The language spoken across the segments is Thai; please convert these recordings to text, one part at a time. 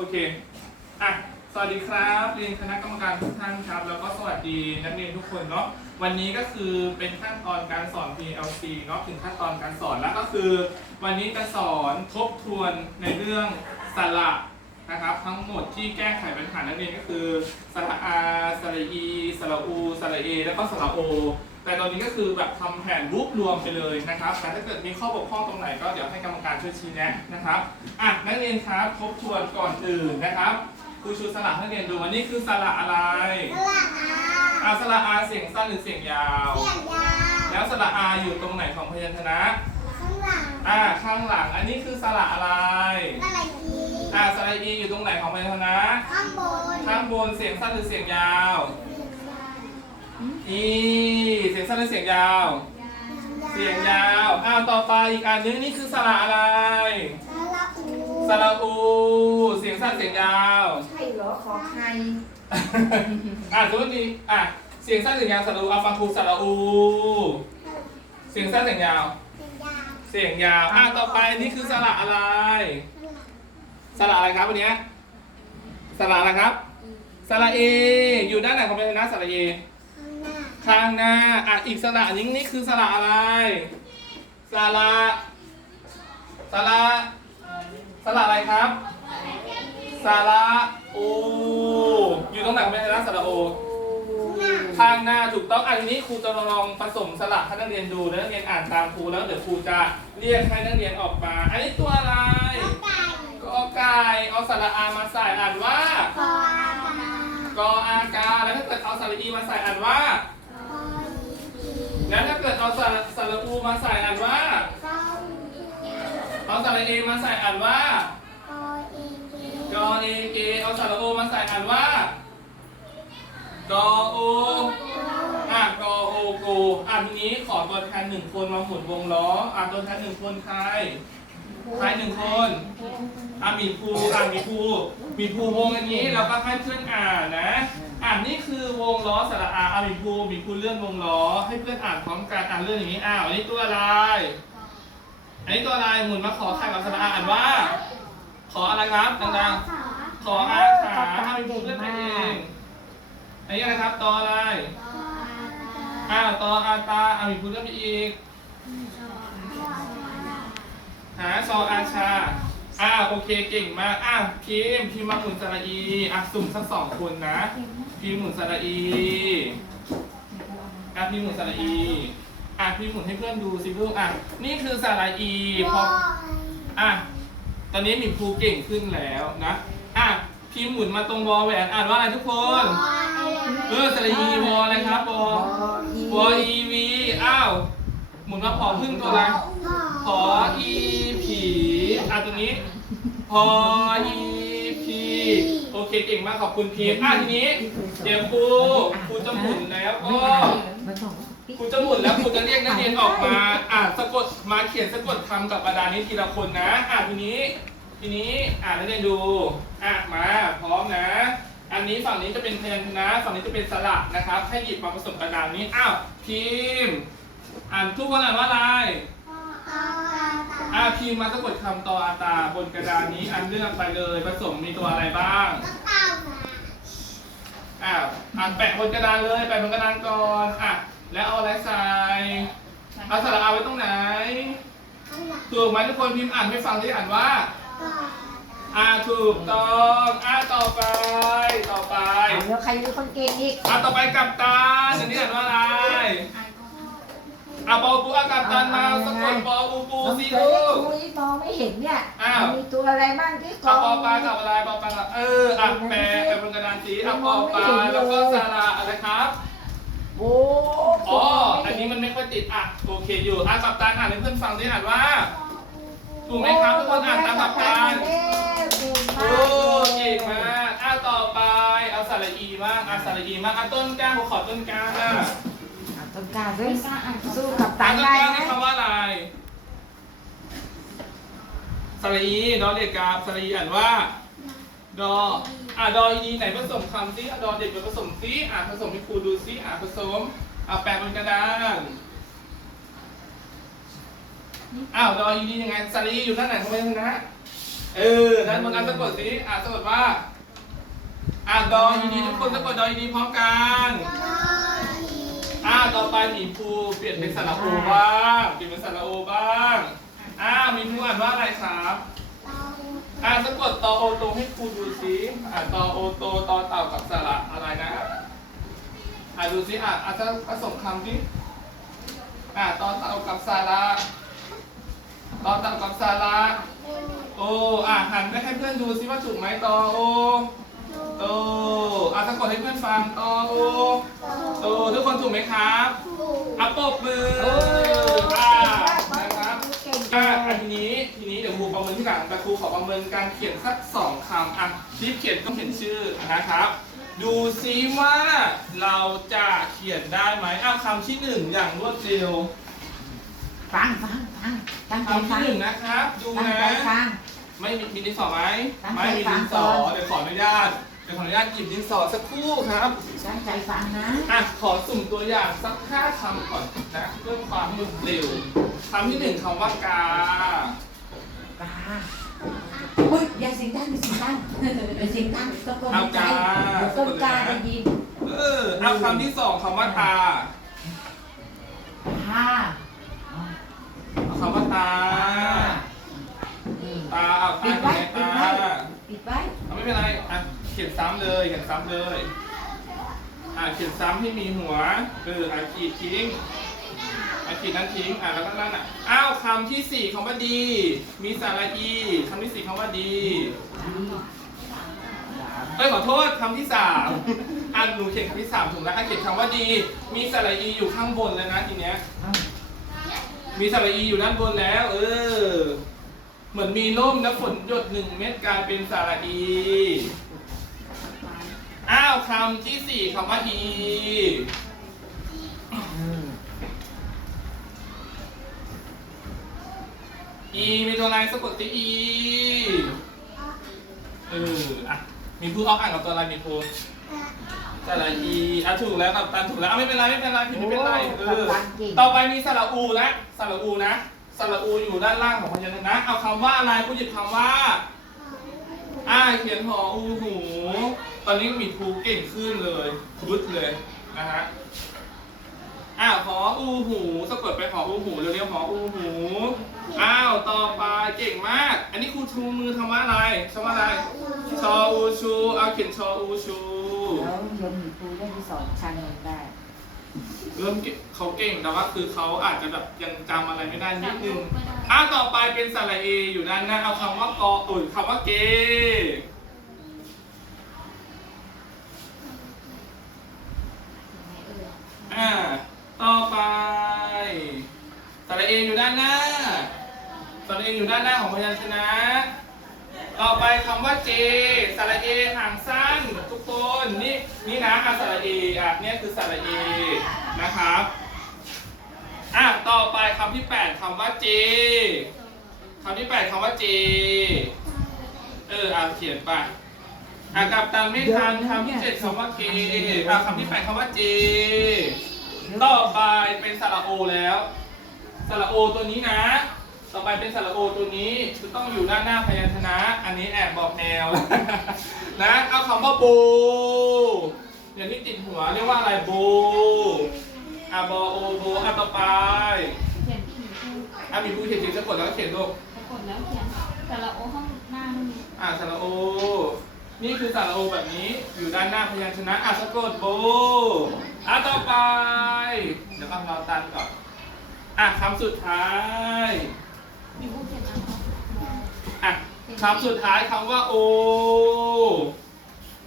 โอเคอะสวัสดีครับเรียนคณะกรรมการทุกท่านครับ แล้วก็สวัสดีนักเรียนทุกคนเนาะวันนี้ก็คือเป็นขั้นตอนการสอน PLC เนาะถึงขั้นตอนการสอนแล้วก็คือ วันนี้จะสอนทบทวนในเรื่องสระนะครับ ทั้งหมดที่แก้ไขปัญหานักเรียนก็คือสระ R สระ E สระ U สระ A แล้วก็สระ O แต่ตอนนี้ก็คือแบบทำแผนรวบรวมไปเลยนะครับ แต่ถ้าเกิดมีข้อบกพร่องตรงไหนก็เดี๋ยวให้กรรมการช่วยชี้แนะนะครับ อะนักเรียนครับทบทวนก่อนอื่นนะครับครูชูสระให้นักเรียนดูวันนี้คือสระอะไรสละอาอะสระ R เสียงสั้นหรือเสียงยาว เสียงยาว แล้วสระ R อยู่ตรงไหนของพยัญชนะ ข้างหลัง อ่าข้างหลัง อันนี้คือสระอะไรอะไรอีอ่าสระ E อยู่ตรงไหนของพยัญชนะ ข้างบน ข้างบนเสียงสั้นหรือเสียงยาว อีเสียงสั้นหรือเสียงยาว เสียงยาว อ้าวต่อไปอีกอันนึงนี่คือสระอะไรสละอูสระอู เสียงสั้นเสียงยาว ใช่เหรอขอใครอะสมมตินี้อะเสียงสั้นเสียงยาวสระอูเอาฟังครูสระอู เสียงสั้นเสียงยาว เสียงยาวเสียงยาวอะต่อไปนี่คือสระอะไร สระอะไรครับวันเนี้ยสระอะไรครับ สระเอ อยู่ด้านไหนของพยัญชนะสระเอ ข้างหน้าข้างหน้าอะอีกสระนี้นี่คือสระอะไร สระสระสระอะไรครับ สระโอ อยู่ตรงไหนของพยัญชนะสระโอข้างหน้าข้างหน้าถูกต้องอันนี้ครูจะลองผสมสระให้นักเรียนดูแล้วนักเรียนอ่านตามครูแล้วเดี๋ยวครูจะเรียกให้นักเรียนออกมา อันนี้ตัวอะไรข้างไก่กอไก่เอาสระอามาใส่อ่านว่าคออากากออากาแล้วถ้าเกิดเอาสระอีมาใส่อ่านว่าคออีกี แล้วถ้าเกิดเอาสระสระอูมาใส่อ่านว่าคออูกีเอาสระเอมาใส่อ่านว่าคออีกีกอเอเก เอาสระโอมาใส่อ่านว่า กอโออะกอโอโกอะทีนี้ขอตัวแทนหนึ่งคนมาหมุนวงล้ออะตัวแทนหนึ่งคนใคร ใครหนึ่งคนอะมีภูอะมีภูมีภูวงอันนี้เราก็ให้เพื่อนอ่านนะ อ่านนี่คือวงล้อสระอาอะมีภูมีภูเลื่อนวงล้อ ให้เพื่อนอ่านพร้อมกันอ่านเลื่อนอย่างนี้อ้าวอันนี้ตัวอะไร อันนี้ตัวอะไรหมุนมาขอไข่กับสระอาอ่านว่า ขออะไรครับดังๆขออาขาถ้ามีภูเลื่อนไปเองอันนี้อะไรครับตออะไรคออากาอ้าวตออาตาอะมีภูเลื่อนไปอีก หาซออาชา อ่าโอเคเก่งมากอะพิมพ์พิมพ์มาหมุนสระอีอะสุ่มสักสองคนนะพิมพ์หมุนสระอีอะพิมพ์หมุนสระอีอะพิมพ์หมุนให้เพื่อนดูสิลูกอะนี่คือสระอีพออะตอนนี้หมีภูเก่งขึ้นแล้วนะอะพิมพ์หมุนมาตรงวอแหวนอ่านว่าอะไรทุกคนเออสระอีวออะไรครับวอวออีวีอ้าวหมุนมาพอพึ่งตัวอะไรพออีผี อะตรงนี้พออีพีโอเคเก่งมากขอบคุณพีมอะทีนี้ เดี๋ยวครูครูจะหมุนแล้วก็ครูจะหมุนแล้วครูจะเรียกนักเรียนออกมาอะสะกดมาเขียนสะกดคำกับกระดานนี้ทีละคนนะอะทีนี้ ทีนี้อ่านนักเรียนดูอะมาพร้อมนะ อันนี้ฝั่งนี้จะเป็นพยัญชนะฝั่งนี้จะเป็นสระนะครับให้หยิบมาผสมกระดานนี้อ้าวพิมพ์อ่านทุกคนอ่านว่าอะไร อาพิมพ์มาสะกดคำต่ออาตาบนกระดานนี้อันเลือกไปเลยผสมมีตัวอะไรบ้างอ้าวอ่านแปะบนกระดานเลยแปะบนกระดานก่อนอะแล้วเอาอะไรใส่เอาสระอาไว้ตรงไหนถูกไหมทุกคนพิมพ์อ่านไม่ฟังที่อ่านว่าอ่าถูกต้องอ่าต่อไปต่อไปเดี๋ยวใครเป็นคนเก่งอีกอ่าต่อไปกับตาอันนี้อ่านว่าอะไร อ่าปอปูอะกับตันมาสะกดปออูปูน้องสิเจอลูเล็กกคุยมองไม่เห็นเนี่ยอ้าวมีตัวอะไรบ้างที่กเอาองปอปลากับอะไรปอปลากับเอออะแปะแปะบนกระดานสีเอาปอปลาแล้วก็สระอะไรครับ โอ้อ๋อ อันนี้มันไม่ค่อยติดอะโอเคอยู่อะกับตาอ่านให้เพื่อนฟังดิอ่านว่า ถูกไหมครับทุกคนอ่านตามกับตาเก่งมาโอ้กเก่งมากอะต่อไปเอาสระอีมากอะสระอีมากอะต้นกล้าผมขอต้นกล้าอะ อะต้นกล้าด้วยสู้กับอะตาต้นได้กล้าไหมนี่คำว่าอะไรสระอีดอเด็กกาบสระอีอ่านว่า ดอ อะดออีไหนผสมคำซิอะดอเด็กไปผสมซิอะผสมให้ครูดูซิอะผสมอะแปะบนกระดานอ้าวดออีดียังไงสระอีอยู่ด้านไหนของพยัญชนะเออด้านบนกันสะกดสิอะสะกดว่าอะดอยีดีทุกคนสะกดดอยีดีพร้อมกัน อะต่อไปหมีภูเปลี่ยนเป็นสระโอบ้างเปลี่ยนเป็นสระโอบ้างอะหมีภูอ่านว่าอะไรครับอะสะกดตอโอโตให้ครูดูสิอะตอโอโตตอเต่ากับสระอะไรนะอะดูสิอะอาจจะผสมคำสิอะตอเต่ากับสระตอเต่ากับสระโออะหันไปให้เพื่อนดูสิว่าถูกไหมตอโอ โตอะสะกดให้เพื่อนฟังตอโอโตทุกคนถูกไหมครับอะปรบมือโอ้ยอะเก่งมากนะครับเก่งอะจังอันทีนี้ทีนี้เดี๋ยวครูประเมินที่หลังแต่ครูขอประเมินการเขียนสักสองคำอะรีบเขียนต้องเขียนชื่อนะครับ ดูซิว่าเราจะเขียนได้ไหมอะคำที่หนึ่งอย่างรวดเร็วฟังฟังฟังตั้งใจคำฟัที่งหนึ่งนะครับ ดูตั้งนะใจฟัง ไม่มีมีดินสอไหมตั้งใจไม่มีดินสอฟังก่อน เดี๋ยวขออนุญาตเดี๋ยวขออนุญาตหยิบดินสอสักครู่ครับ ตั้งใจฟังนะอะ ขอสุ่มตัวอย่างสักห้าคำก่อนนะเพื่อความรวดเร็วคำที่หนึ่งคำว่ากา กาอุ้ยอย่าเสียงดังอย่าเสียงดังอย่าเสียงดังต้องกดใจเดี๋ยวต้นกล้าได้ยินเออเอาคำที่สองคำว่าตาห้าเอาคำว่าตา นี่ตาเอาปิตาดไว้อยู่ปิดไหนไว้ตาปิดไว้เอาไม่เป็นไรอะเขียนซ้ำเลยเขียนซ้ำเลยอะเขียนซ้ำที่มีหัวเอออะขีดทิ้งอะขีดนั้นทิ้งอะแล้วก็นั่นอะอ้าวคำที่สี่คำว่าดี มีสระอีคำที่สี่คำว่าดีเอ้ยขอโทษคำที่สามอะหนูเขียนคำที่สามถูกแล้วอะเขียนคำว่าดี มีสระอีอยู่ข้างบนแล้วนะทีเนี้ยมีสระอีอยู่ด้านบนแล้ว เออ เหมือนมีร่มแล้วฝนหยดหนึ่งเม็ดกลายเป็นสาระอี อ้าวคำที่สี่คำว่าอีอีมีตัวอะไรสะกดที่อีเอออะมีผู้เอาอ่านกับตัวอะไรมีผู้สระอีอะถูกแล้วกับตันถูกแล้วอะไม่เป็นไรไม่เป็นไรผิดไม่เป็นไรเออต่อไปมีสระอูนะสระอูนะสระอูอยู่ด้านล่างของพยัญชนะเอาคำว่าอะไรผู้หยิบคำว่า อ่าเขียนหออูหูต อนนี้มีครูเก่งขึ้นเลยบึดเลยนะฮะอ้าวหออูหูสะกดไปหออูหูเร็วๆหออูหูอ้าวต่อไปเก่งมาก อันนี้ครูชูมือทำว่าอะไรทำว่าอะไรชออูชูเอาเขียนชออูชูแล้วยมหมีครูได้ที่สองชันมันได้เริ่มเก่งเขาเก่งแต่ว่าคือเขาอาจจะแบบยังจำอะไรไม่ได้นิดนึงอะต่อไปเป็นสระเออยู่ด้านหน้าเอาคำว่ากออุ่นคำว่าเกอ่าต่อไปสระเออยู่ด้านหน้าสระเออยู่ด้านหน้าของพ ยัญชนะ ต่อไปคำว่าเจ สระเอห่างสั้น ทุกคนนี่นี่นะอะสระเออะเนี่ยคือสระเอนะครับอะต่อไปคำที่ 8คำว่าเจคำที่ 8คำว่าเจเอออะเขียนไปอะกับตามไม่ทันคำที่ 7คำว่าเกอะคำที่ 8คำว่าเจต่อไปเป็นสระโอแล้วสระโอตัวนี้นะ ต่อไปเป็นสระโอตัวนี้จะต้องอยู่ด้านหน้าพยัญชนะ อันนี้แอบบอกแนว นะ เอาคำว่าโบอย่างที่ติดหัวเรียกว่าอะไรโบอะบอโอโบอะต่อไปเขียนที่หนูพูดอะมีผู้เขียนชื่อสะกดแล้วก็เขียนลูกปรากฏแล้วเขียนแต่ละโอห้องหน้าไม่มีอะสระโอ นี่คือสระโอแบบนี้อยู่ด้านหน้าพยัญชนะอะสะกดโบอะต่อไป เดี๋ยวเอาเราตันก่อนอะคำสุดท้าย มีผู้เขียนนะ อะ คำสุดท้ายคำว่าโอ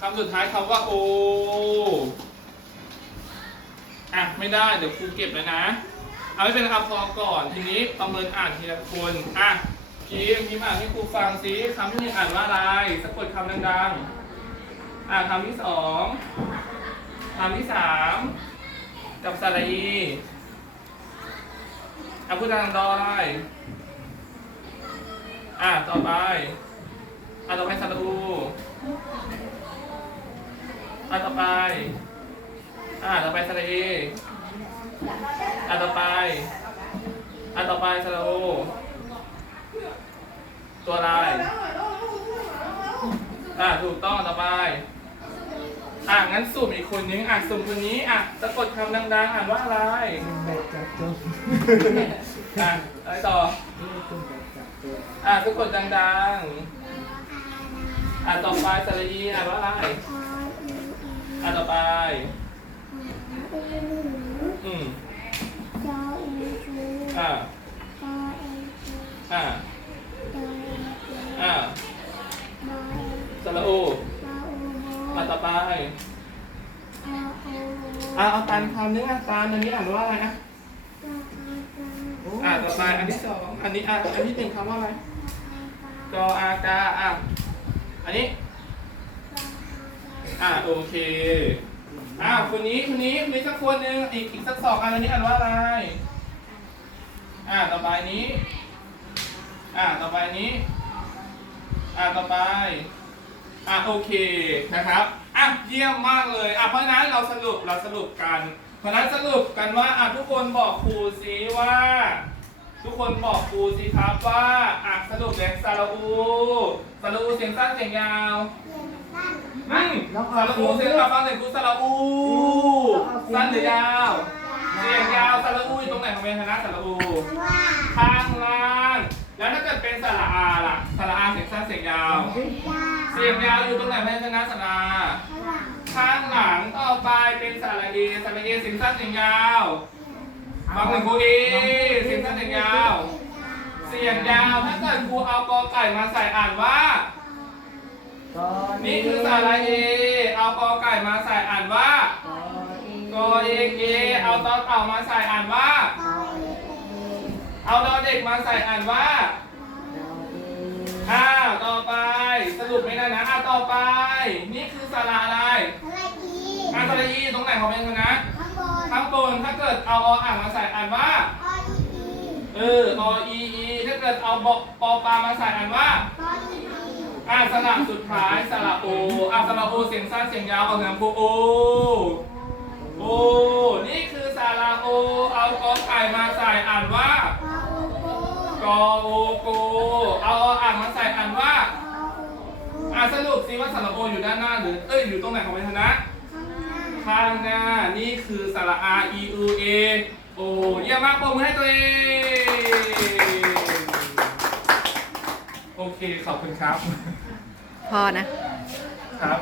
คำสุดท้ายคำว่าโออะไม่ได้เดี๋ยวครูเก็บเลยนะ เอาไม่เป็นครับพอก่อนทีนี้ประเมินอ่านทีละคนอะพีมพีมอ่านให้ครูฟังซิคำที่หนึ่งอ่านว่าอะไรสะกดคำดังๆ อะคำที่สองคำที่สามกับสระอีอะพูดดังๆด อยอะต่อไป อะต่อไปสระอูอะต่อไป อะต่อไปสระอีอันต่อไปอันต่อไปสระโอตัวอะไร อะถูกต้องต่อไป อะงั้นสุ่มอีกคนนึงอะสุ่มคนนี้อะสะกดคำดังๆอ่านว่าอะไรแบบจับตัวอะอะไรต่อ อะสะกดดังๆ อะต่อไปสระอีอ่านว่าอะไรอะต่อไป อืมอะอะอะสระอูอะต่อไปอะเอาตานคำนึงอะตานอันนี้อ่านว่าอะไรอะอะต่อไปอันที่สองอันนี้อะอันที่หนึ่งคำว่าอะไร กออากาอะอันนี้ อะโอเคอะคนนี้คนนี้มีสักคนหนึ่งอีกอีกสักสองอันอันนี้อ่านว่าอะไร อะต่อไปนี้ อะต่อไปนี้ อะต่อไป อะโอเคนะครับอะเยี่ยมมากเลยอะเพราะนั้นเราสรุปเราสรุปกัน เพราะนั้นสรุปกันว่าอะทุกคนบอกครูซิว่า ทุกคนบอกครูสิครับว่าอะ รุปเลยสระอูสระอูเสียงสั้นเสียงยาวอืมสระอูเสียงสั้นฟังเสียงครูสระอูสั้นหรือยาวเสียงยาวสระอูอยู่ตรงไหนของเมธนะสระอูข้างล่าง แล้วถ้าเกิดเป็นสระอาล่ะสระอาเสียงสั้นเสียงยาว เสียงยาวอยู่ตรงไหนพยัญชนะสระอาข้างหลังต่อไปเป็นสระเอสระเอเสียงสั้นเสียงยาวฟังหนึ่งครูเอเสียงสั้นเสียงยาว เสียงยาวถ้าเกิดครูเอากอไก่มาใส่อ่านว่าก็นี่คือสระเอ เอากอไก่มาใส่อ่านว่ากอเอเอเอาตอเต่ามาใส่อ่านว่า เอาดอเด็กมาใส่อ่านว่าอ้าวต่อไปสรุปไม่ได้นะอ้าวต่อไป นี่คือสระอะไรอ่าสระอีตรงไหนของเป็นคณะข้างบนถ้าเกิดเอาออ่างมาใส่อ่านว่า เออออีอีถ้าเกิดเอาบปอปลามาใส่อ่านว่าอ่าสระสุดท้ายสระโออ่าสระโอเสียงสั้นเสียงยาวออกเสียงพูโอโอนี่คือสระโอเอากอไก่มาใส่อ่านว่ากอโอโกเอาออ่างมาใส่อ่านว่าอ่าสรุปซิว่าสระโออยู่ด้านหน้าหรือเอ้ยอยู่ตรงไหนของพยัญชนะข้างหน้านี่คือสระอา e u a o เยี่ยมมากปรบมือให้ตัวเอง โอเค ขอบคุณครับ พอนะ ครับ